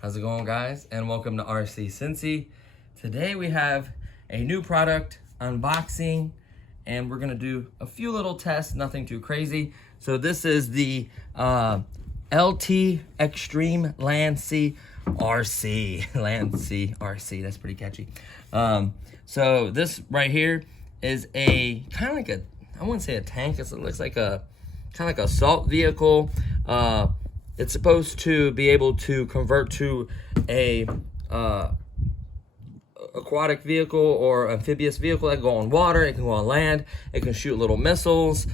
How's it going, guys? And welcome to RC Cincy. Today we have a new product unboxing, and we're gonna do a few little tests, nothing too crazy. So this is the LT Xtreme Land C RC. Land C RC, that's pretty catchy. So this right here is a kind of like a, I wouldn't say a tank, it looks like a kind of like a salt vehicle. It's supposed to be able to convert to a aquatic vehicle or amphibious vehicle that can go on water, it can go on land, it can shoot little missiles.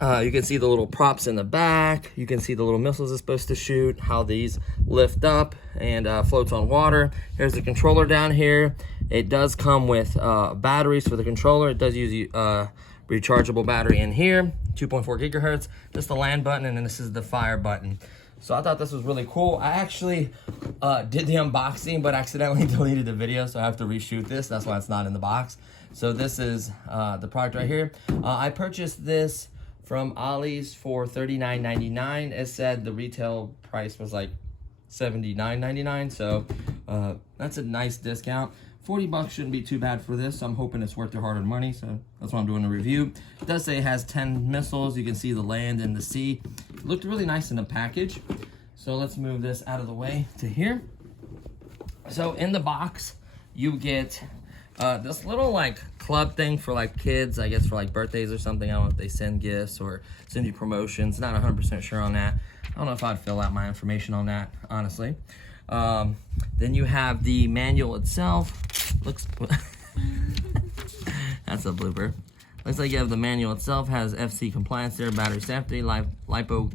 You can see the little props in the back. You can see the little missiles it's supposed to shoot, how these lift up and floats on water. Here's the controller down here. It does come with batteries for the controller. It does use rechargeable battery in here, 2.4 gigahertz. This is the land button, and then this is the fire button. So I thought this was really cool. I actually did the unboxing, but accidentally deleted the video, so I have to reshoot this. That's why it's not in the box. So this is the product right here. I purchased this from Ollies for $39.99. It said the retail price was like $79.99, so that's a nice discount. 40 bucks shouldn't be too bad for this. So I'm hoping it's worth their hard-earned money, so that's why I'm doing a review. It does say it has 10 missiles. You can see the land and the sea. It looked really nice in the package. So let's move this out of the way to here. So in the box, you get this little like club thing for like kids, I guess for like birthdays or something. I don't know if they send gifts or send you promotions. Not 100% sure on that. I don't know if I'd fill out my information on that, honestly. Then you have the manual itself. Looks that's a blooper. Looks like you have the manual itself, has FC compliance there, battery safety, lipo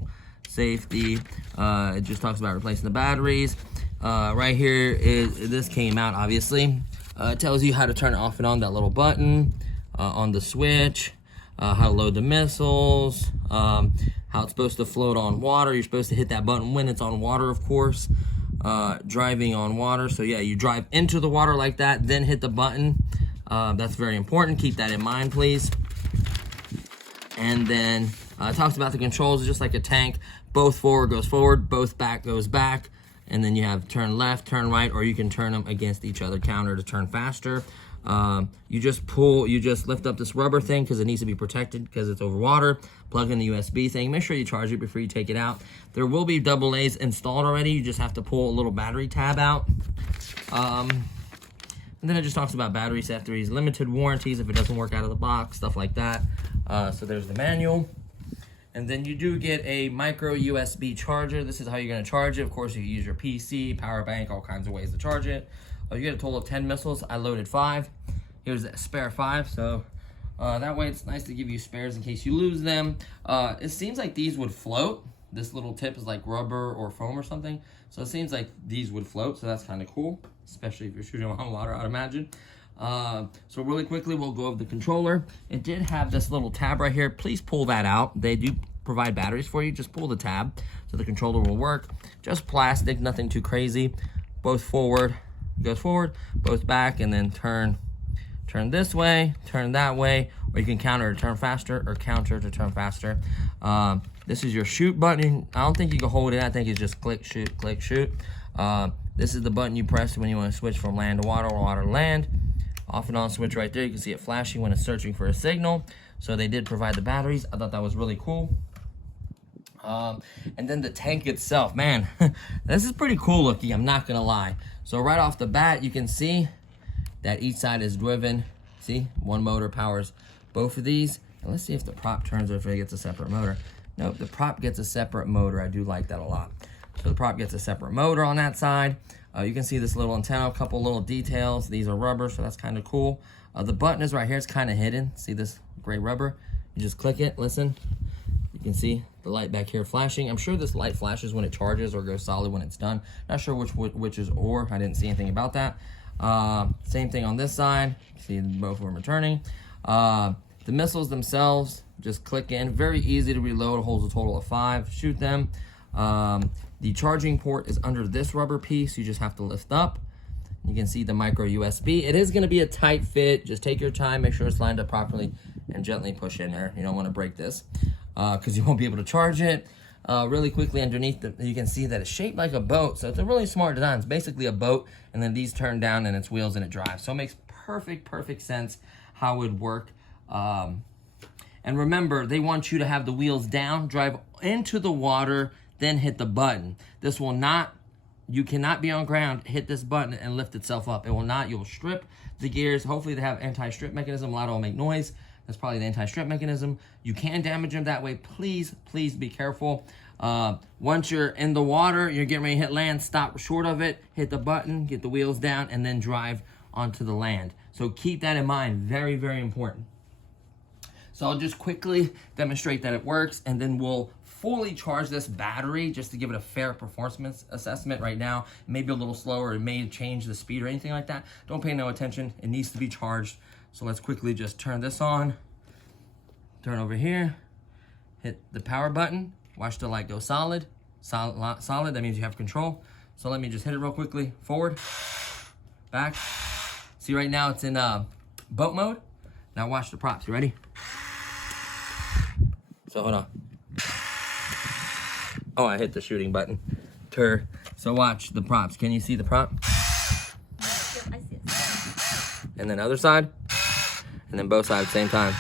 safety. It just talks about replacing the batteries. Right here is, this came out obviously. It tells you how to turn it off and on, that little button on the switch, how to load the missiles, how it's supposed to float on water. You're supposed to hit that button when it's on water, of course. Driving on water, so yeah, you drive into the water like that, then hit the button. That's very important. Keep that in mind, please. And then it talks about the controls, just like a tank. Both forward goes forward, both back goes back, and then you have turn left, turn right, or you can turn them against each other, counter to turn faster. You just lift up this rubber thing because it needs to be protected because it's over water. Plug in the USB thing. Make sure you charge it before you take it out. There will be AA's installed already. You just have to pull a little battery tab out. And then it just talks about battery safety, limited warranties if it doesn't work out of the box, stuff like that. So there's the manual. And then you do get a micro USB charger. This is how you're going to charge it. Of course, you can use your PC, power bank, all kinds of ways to charge it. You get a total of 10 missiles. I loaded 5. Here's a spare 5. So that way it's nice to give you spares in case you lose them. It seems like these would float. This little tip is like rubber or foam or something. So it seems like these would float. So that's kind of cool, especially if you're shooting on water, I'd imagine. So really quickly, we'll go over the controller. It did have this little tab right here. Please pull that out. They do provide batteries for you. Just pull the tab so the controller will work. Just plastic, nothing too crazy. Both forward goes forward, both back, and then turn this way, turn that way, or you can counter to turn faster or counter to turn faster. This is your shoot button. I don't think you can hold it. I think it's just click, shoot, click, shoot. This is the button you press when you want to switch from land to water or water to land. Off and on switch right there. You can see it flashing when it's searching for a signal. So they did provide the batteries. I thought that was really cool. And then the tank itself, man, this is pretty cool looking, I'm not gonna lie. So right off the bat, you can see that each side is driven. See, one motor powers both of these. And let's see if the prop turns or if it gets a separate motor. Nope, the prop gets a separate motor. I do like that a lot. So the prop gets a separate motor on that side. You can see this little antenna, a couple little details. These are rubber, so that's kind of cool. The button is right here. It's kind of hidden. See this gray rubber? You just click it, listen. You can see the light back here flashing. I'm sure this light flashes when it charges or goes solid when it's done. Not sure which is or. I didn't see anything about that. Same thing on this side. See both of them are turning. The missiles themselves, just click in. Very easy to reload. It holds a total of 5. Shoot them. The charging port is under this rubber piece. You just have to lift up. You can see the micro USB. It is going to be a tight fit. Just take your time. Make sure it's lined up properly and gently push in there. You don't want to break this because you won't be able to charge it. Really quickly underneath, you can see that it's shaped like a boat. So it's a really smart design. It's basically a boat, and then these turn down and its wheels and it drives. So it makes perfect sense how it would work. And remember, they want you to have the wheels down, drive into the water, then hit the button. This will not, you cannot be on ground, hit this button and lift itself up. It will not. You'll strip the gears. Hopefully they have anti-strip mechanism. A lot will make noise. That's probably the anti-strip mechanism. You can damage them that way. Please be careful. Once you're in the water, you're getting ready to hit land, stop short of it, hit the button, get the wheels down, and then drive onto the land. So keep that in mind. Very important. So I'll just quickly demonstrate that it works, and then we'll fully charge this battery just to give it a fair performance assessment. Right now, it may be a little slower. It may change the speed or anything like that. Don't pay no attention. It needs to be charged. So let's quickly just turn this on. Turn over here. Hit the power button. Watch the light go solid. Solid, that means you have control. So let me just hit it real quickly. Forward, back. See, right now it's in boat mode. Now watch the props. You ready? So hold on. Oh, I hit the shooting button. So watch the props. Can you see the prop? I see it. And then other side. And then both sides at the same time.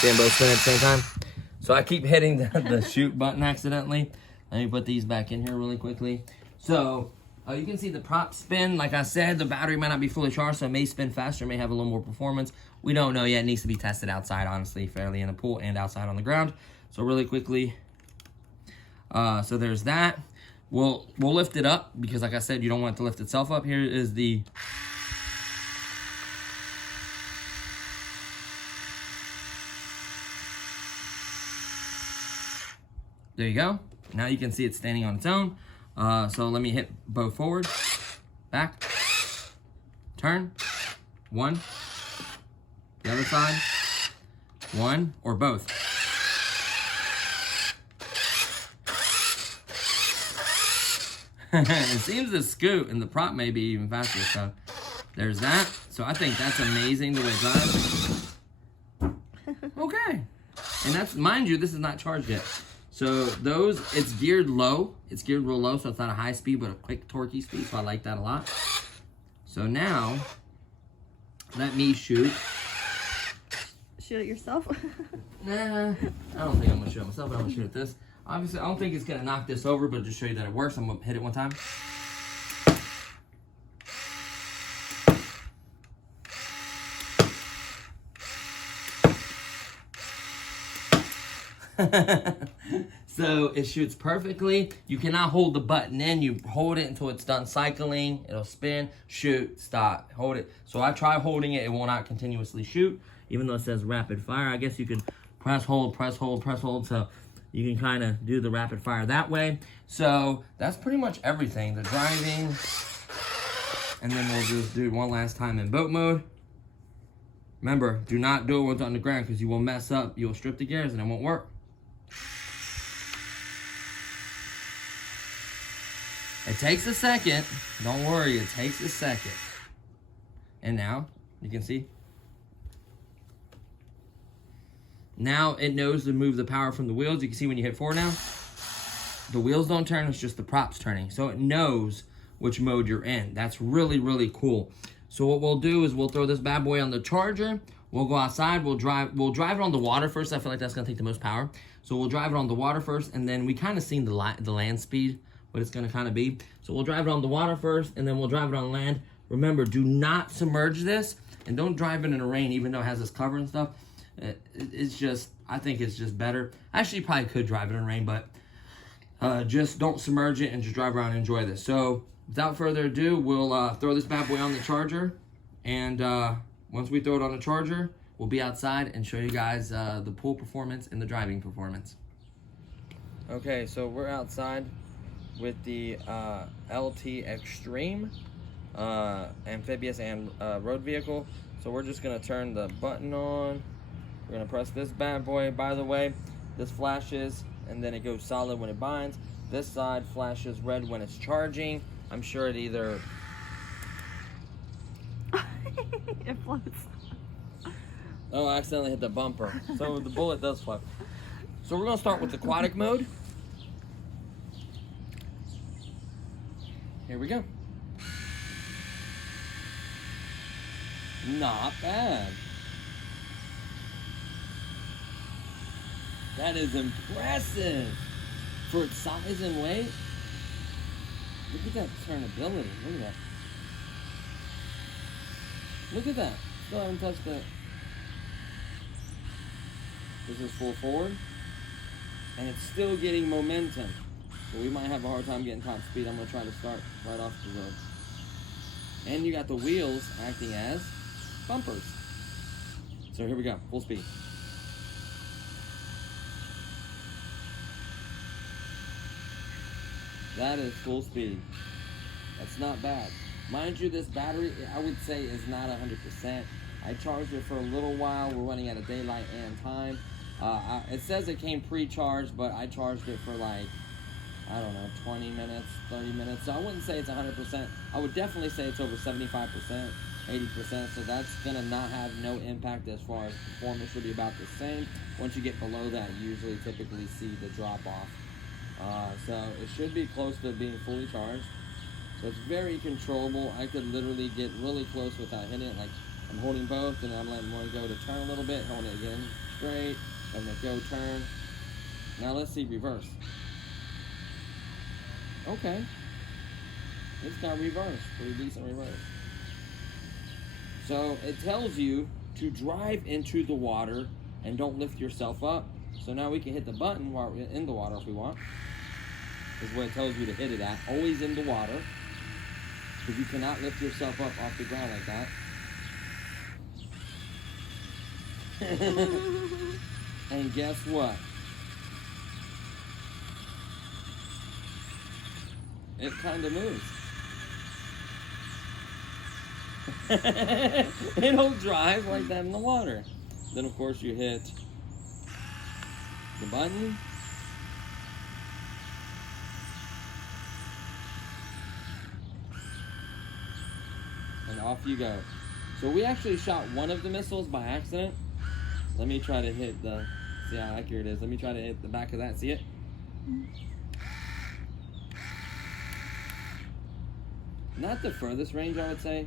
See them both spin at the same time? So I keep hitting the shoot button accidentally. Let me put these back in here really quickly. So you can see the prop spin. Like I said, the battery might not be fully charged, so it may spin faster, may have a little more performance. We don't know yet. It needs to be tested outside, honestly, fairly in the pool and outside on the ground. So really quickly, so there's that. We'll lift it up because, like I said, you don't want it to lift itself up. Here is the there you go. Now you can see it standing on its own. So let me hit both forward, back, turn, 1, the other side, 1, or both. It seems to scoot, and the prop may be even faster, so there's that. So I think that's amazing the way it drives. Okay. And that's, mind you, this is not charged yet. So those, it's geared low. It's geared real low, so it's not a high speed, but a quick torquey speed, so I like that a lot. So now, let me shoot. Shoot it yourself? Nah, I don't think I'm gonna shoot it myself, but I'm gonna shoot at this. Obviously, I don't think it's gonna knock this over, but just show you that it works, I'm gonna hit it one time. So it shoots perfectly. You cannot hold the button in. You hold it until it's done cycling. It'll spin, shoot, stop, hold it. So I try holding it. It will not continuously shoot, even though it says rapid fire. I guess you could press, hold, press, hold, press, hold. So you can kind of do the rapid fire that way. So that's pretty much everything. The driving, and then we'll just do it one last time in boat mode. Remember, do not do it when it's on the ground because you will mess up. You'll strip the gears and it won't work. It takes a second. Don't worry, it takes a second. And now, you can see. Now it knows to move the power from the wheels. You can see when you hit forward now, the wheels don't turn, it's just the props turning. So it knows which mode you're in. That's really cool. So what we'll do is we'll throw this bad boy on the charger. We'll go outside, we'll drive it on the water first. I feel like that's gonna take the most power. So we'll drive it on the water first, and then we kind of seen the land speed, what it's gonna kind of be. So we'll drive it on the water first, and then we'll drive it on land. Remember, do not submerge this, and don't drive it in the rain, even though it has this cover and stuff. It's just, I think it's just better. Actually, you probably could drive it in rain, but just don't submerge it and just drive around and enjoy this. So without further ado, we'll throw this bad boy on the charger, and once we throw it on the charger, we'll be outside and show you guys the pool performance and the driving performance. Okay, so we're outside with the LT Xtreme amphibious and road vehicle. So we're just gonna turn the button on. We're gonna press this bad boy. By the way, this flashes and then it goes solid when it binds. This side flashes red when it's charging. I'm sure it either it floats. Oh, I accidentally hit the bumper. So the bullet does fly. So we're gonna start with aquatic mode. Here we go. Not bad. That is impressive. For its size and weight. Look at that turnability. Look at that. Look at that. Still haven't touched it. This is full forward. And it's still getting momentum. So we might have a hard time getting top speed. I'm going to try to start right off the road. And you got the wheels acting as bumpers. So here we go. Full speed. That is full speed. That's not bad. Mind you, this battery, I would say, is not 100%. I charged it for a little while. We're running out of daylight and time. It says it came pre-charged, but I charged it for like, I don't know, 20 minutes, 30 minutes. So I wouldn't say it's 100%. I would definitely say it's over 75%, 80%. So that's going to not have no impact as far as performance. Should be about the same. Once you get below that, you usually typically see the drop off. So it should be close to being fully charged. So it's very controllable. I could literally get really close without hitting it. Like I'm holding both and I'm letting one go to turn a little bit, holding it again straight, and then go turn. Now let's see reverse. Okay. It's got reverse, pretty decent reverse. So it tells you to drive into the water and don't lift yourself up. So now we can hit the button while we're in the water if we want. Is what it tells you to hit it at. Always in the water. Because you cannot lift yourself up off the ground like that. And guess what? It kind of moves. It'll drive like that in the water. Then of course you hit the button. And off you go. So we actually shot one of the missiles by accident. Let me try to hit the, see how accurate it is. Let me try to hit the back of that. See it? Not the furthest range, I would say.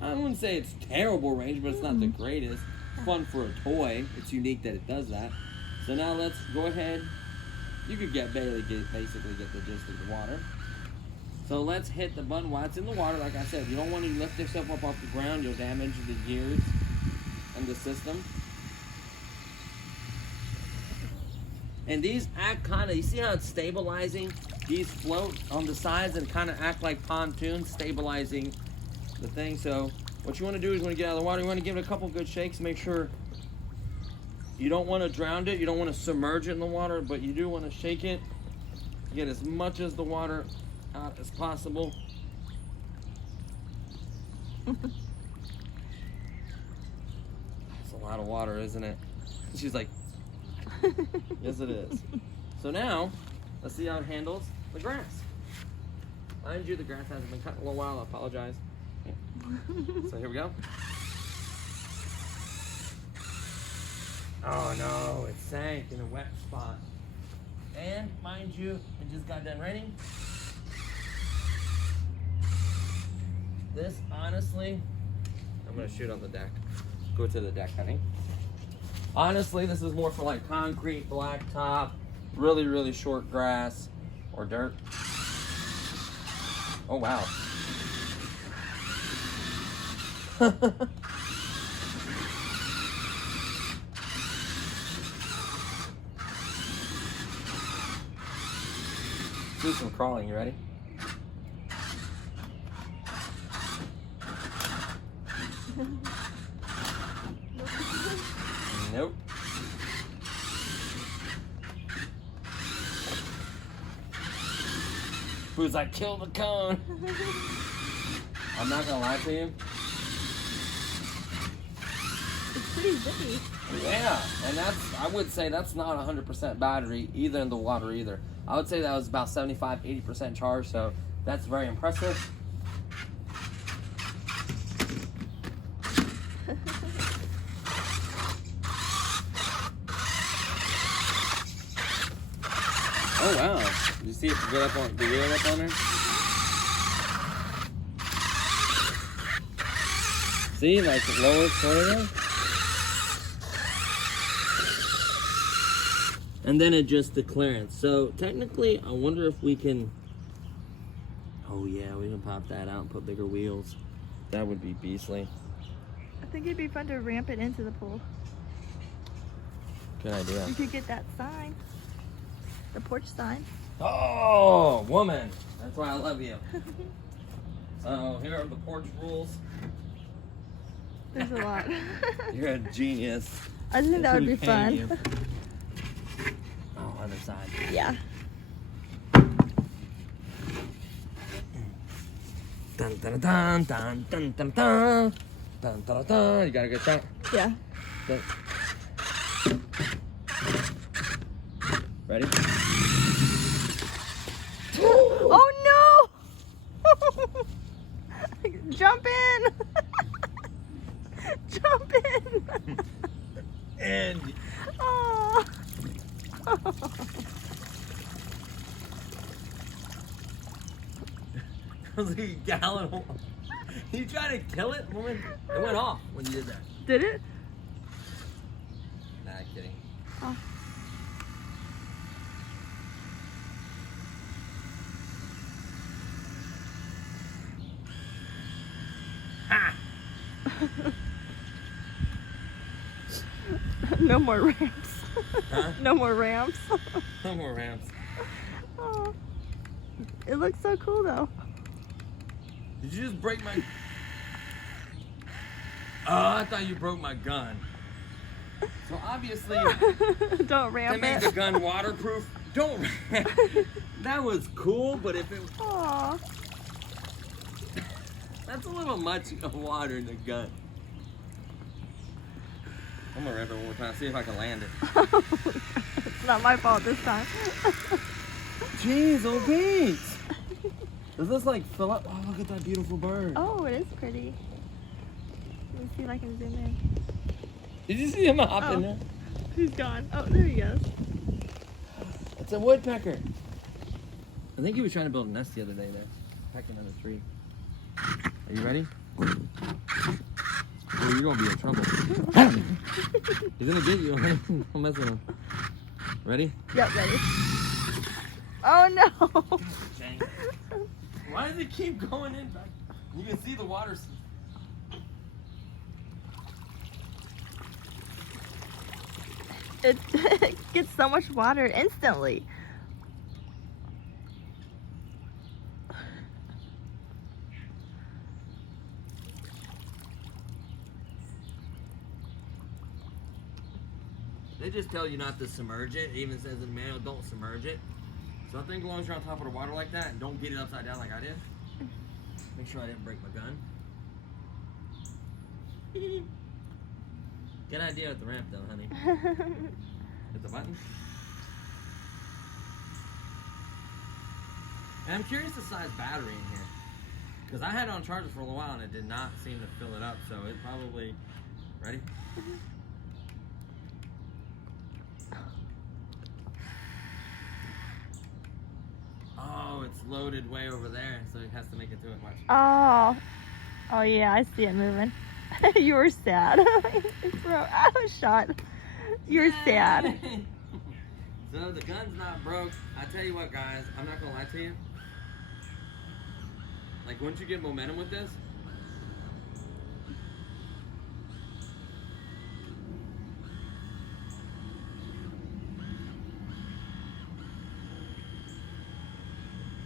I wouldn't say it's terrible range, but it's not the greatest. It's fun for a toy. It's unique that it does that. So now let's go ahead. You could basically get the gist of the water. So let's hit the button while it's in the water. Like I said, you don't want to lift yourself up off the ground. You'll damage the gears and the system. And these act kind of, you see how it's stabilizing? These float on the sides and kind of act like pontoons, stabilizing the thing. So what you want to do is when you get out of the water, you want to give it a couple good shakes. Make sure you don't want to drown it. You don't want to submerge it in the water, but you do want to shake it. Get as much of the water out as possible. It's a lot of water, isn't it? She's like, yes it is. So now, let's see how it handles the grass. Mind you, the grass hasn't been cut in a little while. I apologize. So here we go. Oh no, it sank in a wet spot. And mind you, it just got done raining. This, honestly, I'm gonna shoot on the deck. Go to the deck, honey. Honestly, this is more for like concrete, blacktop, really, really short grass or dirt. Oh, wow. do some crawling. You ready? Nope. Who's like, kill the cone? I'm not gonna lie to you. It's pretty zippy. Yeah, and I would say that's not 100% battery either in the water either. I would say that was about 75-80% charge, so that's very impressive. Oh wow! Did you see it get up on the wheel up on there? See, like lower sort of. And then adjust the clearance. So technically, I wonder if we can. Oh yeah, we can pop that out and put bigger wheels. That would be beastly. I think it'd be fun to ramp it into the pool. Good idea. You could get that sign. The porch sign. Oh, woman. That's why I love you. So here are the porch rules. There's a lot. You're a genius. I think that would be fun. Oh, other side. Yeah. Dun dun dun dun dun dun dun dun dun dun. You got a good shot? Yeah. Good. Ready? Oh no! Jump in! Jump in! And Oh. it was like a gallon of water. You tried to kill it, woman? It went off when you did that. Did it? Nah, kidding. Oh. Ha! No more ramps. Huh? No more ramps. No more ramps. Oh. It looks so cool though. Did you just break my... Oh, I thought you broke my gun. So obviously, Don't to ramp make it. the gun waterproof, don't ramp. That was cool, but if it... Aw. That's a little much of water in the gun. I'm gonna ramp it one more time, see if I can land it. It's not my fault this time. Jeez, oh Pete! Does this like fill up? Oh, look at that beautiful bird. Oh, it is pretty. Let me see if I can zoom in. Did you see him hop in Oh. there? He's gone. Oh, there he goes. It's a woodpecker. I think he was trying to build a nest the other day there. Pecking on a tree. Are you ready? Oh, you're gonna be in trouble. He's gonna get you. Don't mess with him. Ready? Yep, ready. Oh no! Dang. Why does it keep going in back? You can see the water. It gets so much water instantly. They just tell you not to submerge it. It even says in the manual, don't submerge it. So I think as long as you're on top of the water like that and don't get it upside down like I did. Make sure I didn't break my gun. Good idea with the ramp though, honey. Hit the button. And I'm curious the size battery in here. Because I had it on charger for a little while and it did not seem to fill it up. So it probably... Ready? Oh, it's loaded way over there, so it has to make it through it much. Oh. Oh yeah, I see it moving. You were sad. Bro, I was shot. You're sad. So the gun's not broke. I tell you what, guys, I'm not gonna lie to you. Like, once you get momentum with this,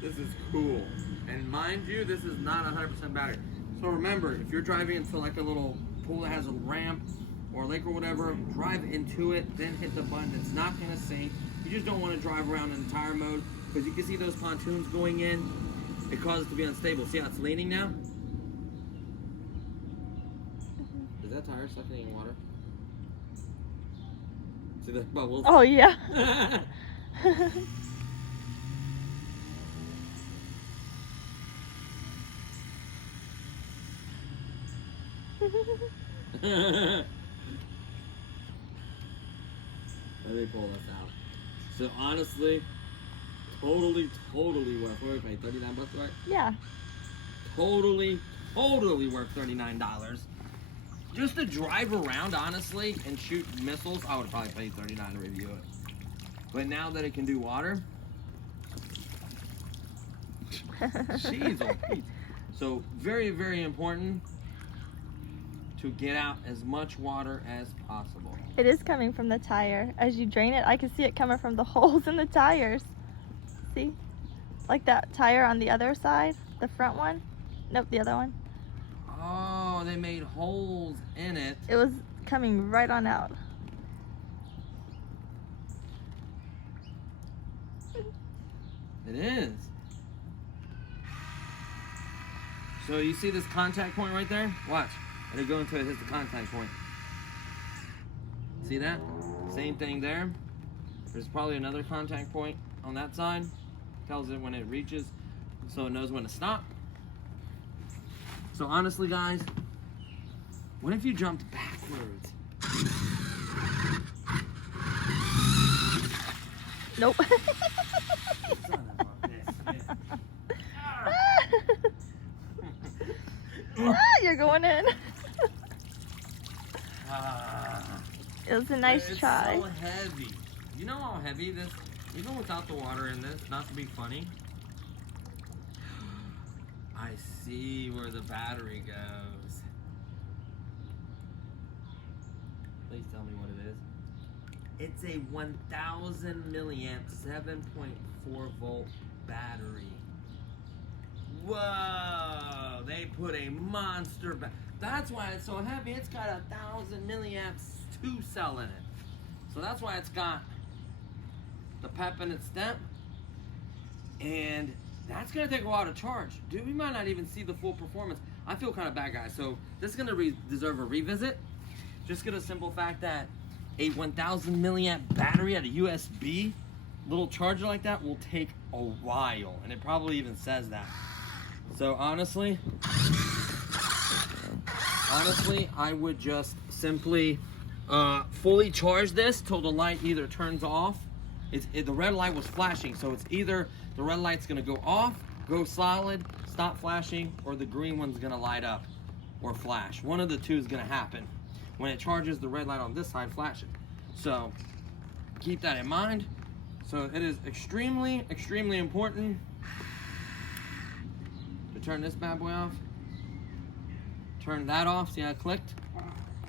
This is cool. And mind you, this is not 100% battery. So remember, if you're driving into like a little pool that has a ramp or a lake or whatever, drive into it, then hit the button. It's not gonna sink. You just don't want to drive around in tire mode because you can see those pontoons going in. It causes it to be unstable. See how it's leaning now? Is that tire sucking in water? See the bubbles? Oh yeah. Let me pull this out. So honestly, totally worth. What did we pay? $39 for it? Yeah. Totally worth $39. Just to drive around, honestly, and shoot missiles, I would probably pay $39 to review it. But now that it can do water, jeez, oh Pete. So very important to get out as much water as possible. It is coming from the tire. As you drain it, I can see it coming from the holes in the tires. See? Like that tire on the other side, the front one. Nope, the other one. Oh, they made holes in it. It was coming right on out. It is. So you see this contact point right there? Watch. It'll go until it hits the contact point. See that? Same thing there. There's probably another contact point on that side. Tells it when it reaches, so it knows when to stop. So honestly, guys, what if you jumped backwards? Nope. Son of a bitch. Ah, you're going in. It was a nice try. It's so heavy. You know how heavy this, even without the water in this, not to be funny. I see where the battery goes. Please tell me what it is. It's a 1000 milliamp 7.4 volt battery. Whoa! They put a monster that's why it's so heavy. It's got 1000 milliamps 2 cell in it. So that's why it's got the pep in its stem. And that's gonna take a while to charge. Dude, we might not even see the full performance. I feel kind of bad, guys. So this is gonna deserve a revisit. Just get a simple fact that a 1000 milliamp battery at a USB little charger like that will take a while. And it probably even says that. So honestly, I would just simply fully charge this till the light either turns off. The red light was flashing, so it's either the red light's gonna go off, go solid, stop flashing, or the green one's gonna light up or flash. One of the two is gonna happen. When it charges, the red light on this side flashing. So keep that in mind. So it is extremely important to turn this bad boy off. Turn that off. See how it clicked?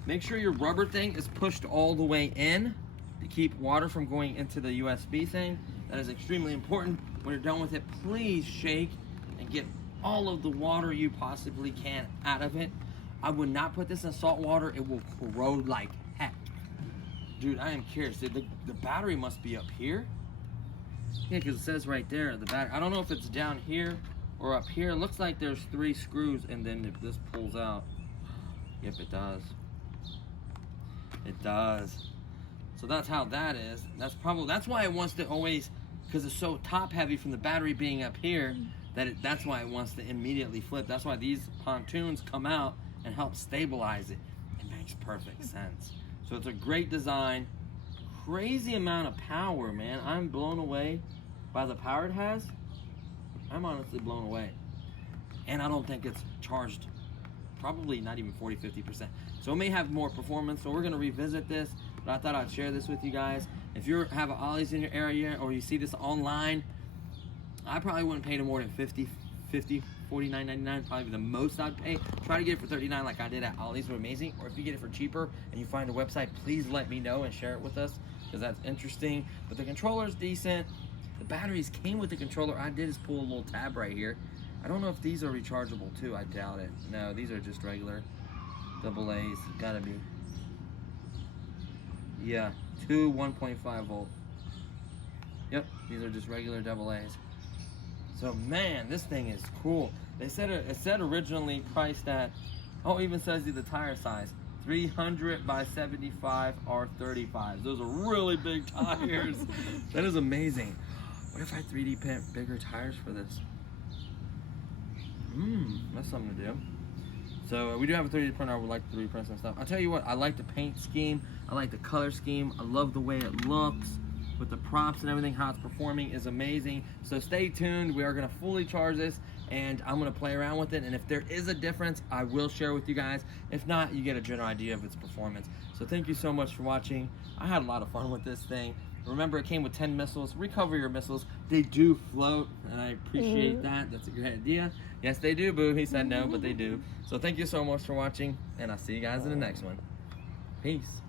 Make sure your rubber thing is pushed all the way in to keep water from going into the USB thing. That is extremely important. When you're done with it, please shake and get all of the water you possibly can out of it. I would not put this in salt water. It will corrode like heck. Dude, I am curious. The battery must be up here. Yeah, because it says right there, the battery. I don't know if it's down here or up here. It looks like there's 3 screws, and then if this pulls out, yep, it does. It does. So that's how that is. That's why it wants to always, because it's so top heavy from the battery being up here, that's why it wants to immediately flip. That's why these pontoons come out and help stabilize it. It makes perfect sense. So it's a great design. Crazy amount of power, man. I'm blown away by the power it has. I'm honestly blown away. And I don't think it's charged, probably not even 40-50%. So it may have more performance. So we're gonna revisit this, but I thought I'd share this with you guys. If you have an Ollies in your area or you see this online, I probably wouldn't pay no more than $50, $49.99, probably the most I'd pay. Try to get it for $39 like I did at Ollies, were amazing. Or if you get it for cheaper and you find a website, please let me know and share it with us, because that's interesting. But the controller's decent. The batteries came with the controller. I did is pull a little tab right here. I don't know if these are rechargeable too. I doubt it. No, these are just regular AA's. Gotta be. Yeah, two 1.5 volt. Yep, these are just regular AA's. So man, this thing is cool. They said it said originally priced at, oh, it even says the tire size, 300 by 75 R35s. Those are really big tires. That is amazing. What if I 3D print bigger tires for this? That's something to do. So we do have a 3D printer. I would like to 3D print some stuff. I'll tell you what, I like the paint scheme. I like the color scheme. I love the way it looks with the props and everything. How it's performing is amazing. So stay tuned. We are going to fully charge this and I'm going to play around with it. And if there is a difference, I will share with you guys. If not, you get a general idea of its performance. So thank you so much for watching. I had a lot of fun with this thing. Remember, it came with 10 missiles. Recover your missiles. They do float, and I appreciate that. That's a great idea. Yes, they do, Boo. He said no, but they do. So thank you so much for watching, and I'll see you guys in the next one. Peace.